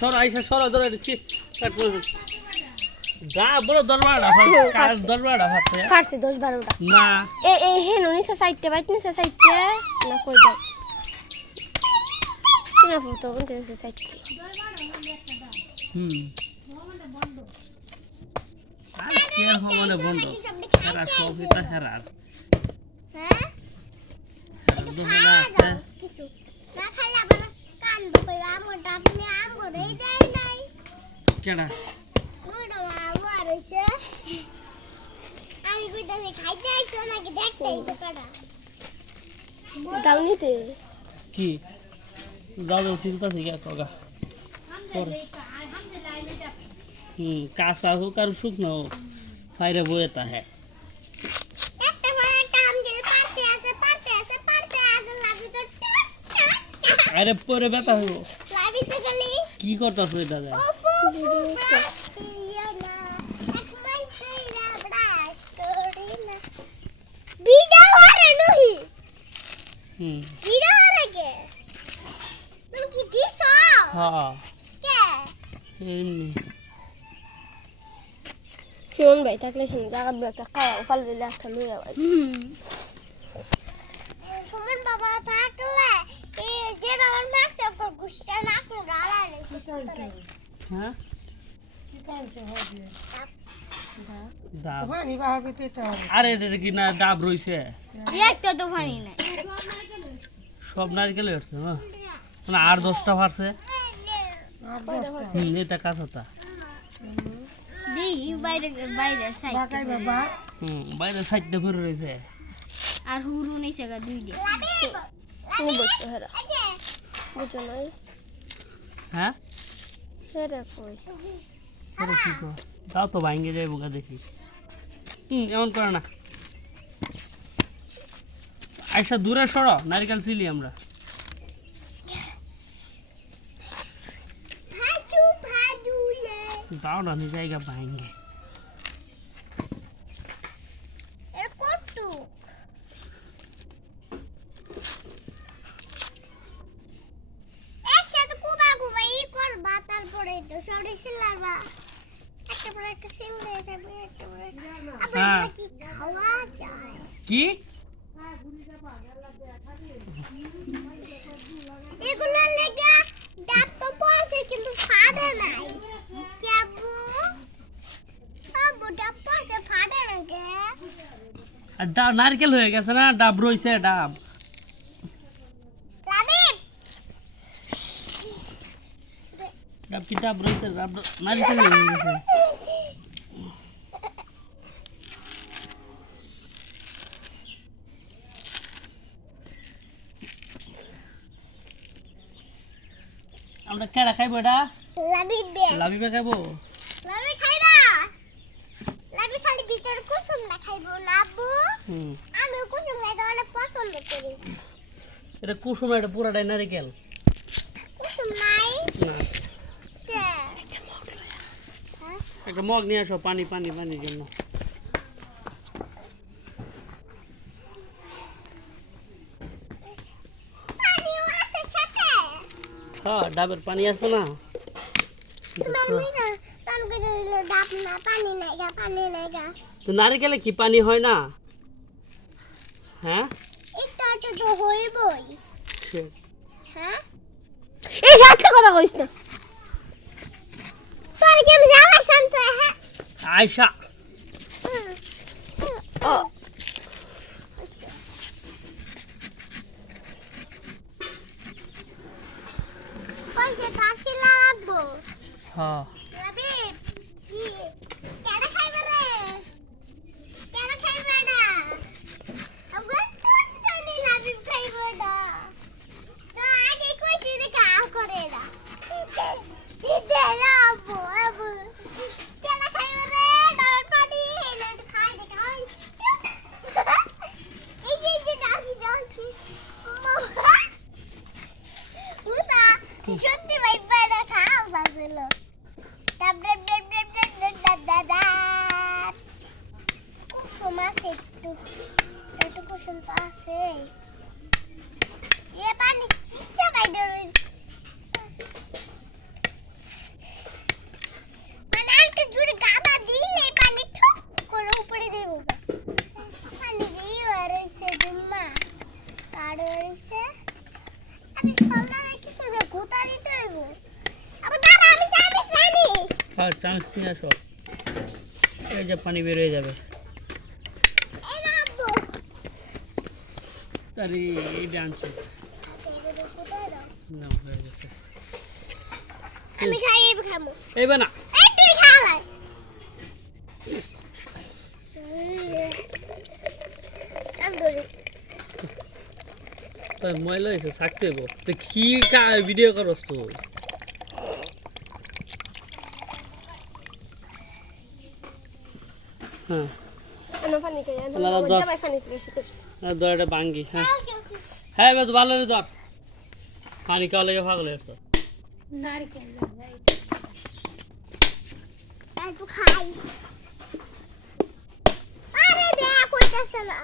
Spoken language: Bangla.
সর আইসা সর ধরে দিচ্ছি গা বড় দরবারটা দরবারটা ফারছে 10-12টা না এ হে ননিসা সাইডে বাইত নিসা সাইডে না কই দাও কিনা ফটো কোনতে সাইডে আর কে হবে বন্ধ হেরা সব এটা হেরার হ্যাঁ দোহলা আছে কিছু না খাইলা আবার কান বই আমটা আপনি আম করে দেই নাই কেডা ওইটা আবার হইছে আমি কইতাছি খাইতে আইছো নাকি দেখতে আইছো কাটা দাউনিতে কি দাদা চিন্তা থেকে কগা কাঁচা হোক আর শুকনো হোক ফাইরে বইতা হ্যাঁ আরে পরে ব্যথা হইব কি করতাছ ওই দাদা হ্যাঁ এমনি শোন ভাই থাকলে শুন জায়গা একটা খাওয়া পারলে একটা লইয়া ভাই সুমন বাবা থাকলে এই যে আমার মাছ উপর গুচ্ছা না করে আলালে হ্যাঁ কি কাঁচে হবে ডাব পানি বাহাবে তো হবে আরে এটা কি না ডাব রইছে একটা তো পানি নাই সব নারকেল হচ্ছে না মানে 8-10টা ফারছে আর 10টা এটা কাঁচাটা দেই বাইরে বাইরে সাইড বাকাই বাবা বাইরে সাইডটা ভরে রয়েছে আর হুরু নেই জায়গা দুই দে তুমি বসতে হেরা বুঝো নাই হ্যাঁ হেরা কই আরে কি কর দাও তো ভাঙ্গে যাই বোকা দেখি এমন করে না আইসা দূরে সরো নারকেল ছিলি আমরা দাও না নি জায়গা ভাঙ্গে তারপরে তো সরি সিলারবা একটা পরে একটা সিম দিয়ে যাবে একটা পরে হ্যাঁ। আবার কি খাওয়া যায় কি এগুলো লেগে দাঁত তো পড়ছে কিন্তু ফাটে নাই কেবু আবু দাঁত পড়ছে ফাটে না কে আর ডাব নারকেল হয়ে গেছে না ডাব রইছে ডাব লাবিব ডাব কি ডাব রইছে ডাব নারকেল হয়ে গেছে আমরা কেডা খাইবো এটা লাবিব লাবিবে খাইবো লাবিব খাইবা লাবিব খালি ভিতর কুসুম না খাইবো না আব্বু আমি কুসুম খাইতে অনেক পছন্দ করি এটা কুসুম এটা পুরাটাই নারকেল কুসুম নাই না কে একটা মগ নিয়ে আসো পানি পানি পানির জন্য পানি আছে সাথে হ্যাঁ ডাবের পানি আসবে না মাম্মি না তোমাকে দিল ডাব না পানি নাই গা তো নারকেলে কি পানি হয় না হ্যাঁ এটা তো হইবই সে হ্যাঁ এই সাথে কথা কইছ না তোর কি আমি জানা শান্ত হ্যাঁ আয়শা ও কইছে তাসি লাগবো হ্যাঁ লাবিব কি কেন খাইবে রে কেন খাইবে না আবার তুই লাবিব খাইবে না তো আগে কইছি রে কাও করে না ইতে না আবু কেন খাইবে রে ডাল পানি এনে খাই দে খাই এই যে ডালছি উতা সত্যি ভাই বড় খাও যাছিল চামচ নিয়ে আসো এই যে পানি বের হয়ে যাবে এই না আব্বু আরে এইটা আনছো না হয়ে গেছে আমি খাই খামু এইবার না এই তুই খালাই ময়লা হয়েছে থাকতে হইব তো কি ভিডিও করস তো হ্যাঁ আমি পানি খাই আমি আল্লাহ দাও। সবাই পানি বেশি করছি দরটা ভাঙ্গি হ্যাঁ হ্যাঁ এবার তো ভালো রে ধর পানি খাওয়া লেগে পাগল হয়েছ নারকেল একটু খাই আরে দেখ কইতাছ না